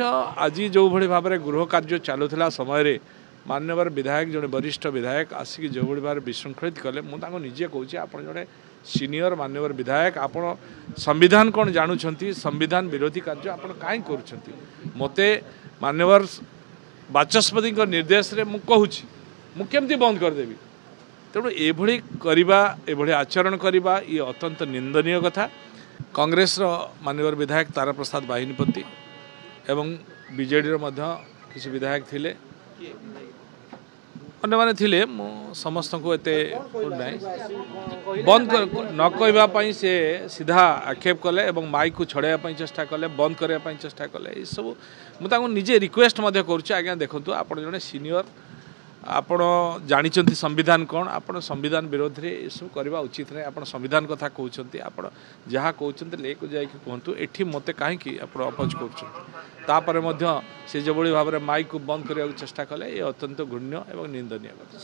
आज जो भली भाव में गृह कार्य चलुला समय मान्यवर विधायक जड़े वरिष्ठ विधायक आसिक जो भाई भाव विशृंखलित कले मुझे निजे कहूँ आप जड़े सीनियर मान्यवर विधायक आप संविधान कौन जानुंट संविधान विरोधी कार्य आप कहीं कर मत मान्यवर बाचस्पति निर्देश रे मुझे मुझे बंद करदेवी तेणु ये आचरण करवा ये अत्यंत निंदनीय कथा। कांग्रेस मान्यवर विधायक तारा प्रसाद बाहिनीपति एवं बीजेडी किसी विधायक थिले अन्य माने थिले समस्त को एते बंद न कहवाई से सीधा आक्षेप कले एवं माइक को छड़ाई चेष्टा कले बंद करने चेष्टा कले ये सब मुझे निजे रिक्वेस्ट करुच्चे आज्ञा देखूँ आप जड़े सीनियर आपण जानी संविधान कौन आप संविधान विरोध में ये सब करवा उचित नहीं आप संविधान कथा कहते आप जहाँ कहते लेको जाकि कहतु ये मत कहीं अपोज कर से जो भाव में माइक को बंद करने चेष्टा कले ये अत्यंत घृण्य और निंदनीय कथा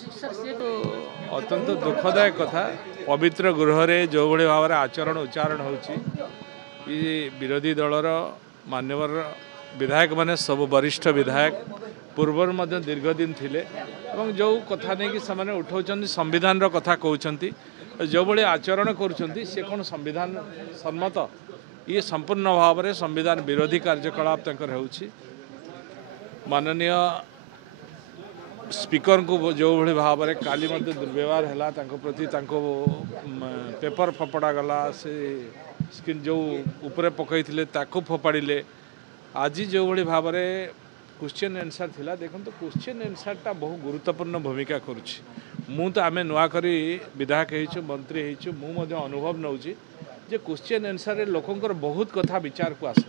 अत्यंत दुखदायक कथा पवित्र गृह में जो भाव में आचरण उच्चारण हो विरोधी दलर मान्यवर विधायक माने सब वरिष्ठ विधायक पूर्व दीर्घ दिन थिले एवं जो कथा नहीं कि उठाऊँ संविधान कथा कहते जो भाई आचरण करुँच सी कौन संविधान सम्मत ये संपूर्ण भाव में संविधान विरोधी कार्यकलाप माननीय स्पीकर को जो भाई भाव में काली दुर्व्यवहार है प्रति पेपर फोपड़ा गला से स्क्रीन जो उपरे पकई फोपाड़े आज जो भाई भाव में क्वेश्चन आंसर थिला देखो तो क्वेश्चन आंसरटा बहुत गुरुत्वपूर्ण भूमिका करुच्ची मु तो आम नुआक विधायक मंत्री मुझे अनुभव नौ जे क्वेश्चन आंसर लोकंर बहुत कथा विचार को आसे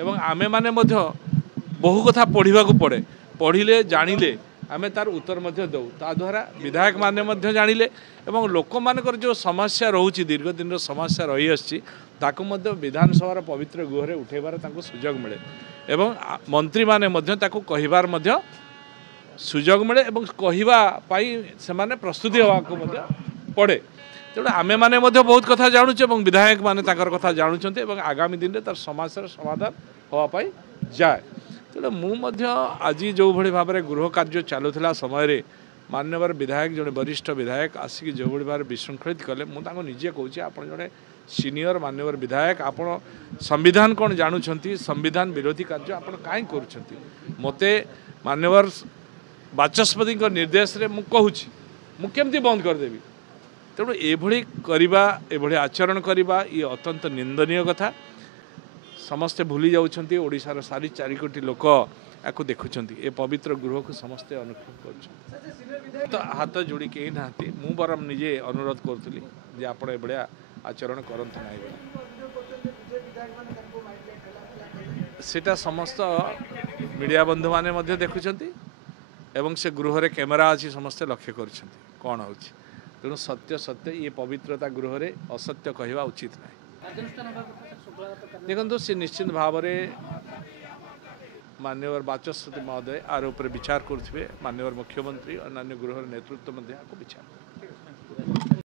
एवं आमे माने बहु कथा पढ़ा पड़े पढ़िले जानिले आमे तार उत्तर दौ ता द्वारा विधायक माने जानिले एवं लोक मानकर जो समस्या रोचे दीर्घ दिन समस्या रही आसी विधानसभा पवित्र गृह उठेबार सुजोग मिले एवं मंत्री माने कहबार सुजोग मिले एवं कहवाई से प्रस्तुति होगा पड़े तेणु आमे माने बहुत कथा जानूचे और विधायक माने कथा जानुंट आगामी दिन में तार समस्या समाधान होगापाई जाए तेणु मुझे आज जो भाई भाव में गृह कार्य चलुला समय मान्यवर विधायक जड़े वरिष्ठ विधायक आसिक जो भाई भाव विशृंखलित कले मुझे निजे कहूँ आप जड़े सीनियर मान्यवर विधायक आप संविधान कौन जानुंट संविधान विरोधी कार्य आप कहीं कर मत मान्यवर बाचस्पति निर्देश रे मुझे बंद करदेवी तेणु ये आचरण करवा ये अत्यंत निंदनीय कथा समस्ते भूली जाउछंती ओडिशार सारी 4 कोटी लोक या देखुंट ए पवित्र गृह को समस्ते अनुक्षेप कर तो हाथ जोड़ी कहीं ना मु बरम निजे अनुरोध करुली जे आप एभलिया आचरण करंतु नहीं सेटा समस्त मीडिया बंधु माने देखुंट एवं से गृह रे कैमेरा अच्छी समस्ते लक्ष्य कर कौन हो तेणु सत्य सत्य ये पवित्रता गृह रे असत्य कहवा उचित नहीं देखो सी निश्चित भाव में मान्यवर बाचस्पति महोदय आर उपर विचार करुवे मान्यवर मुख्यमंत्री अन्य गृह नेतृत्व विचार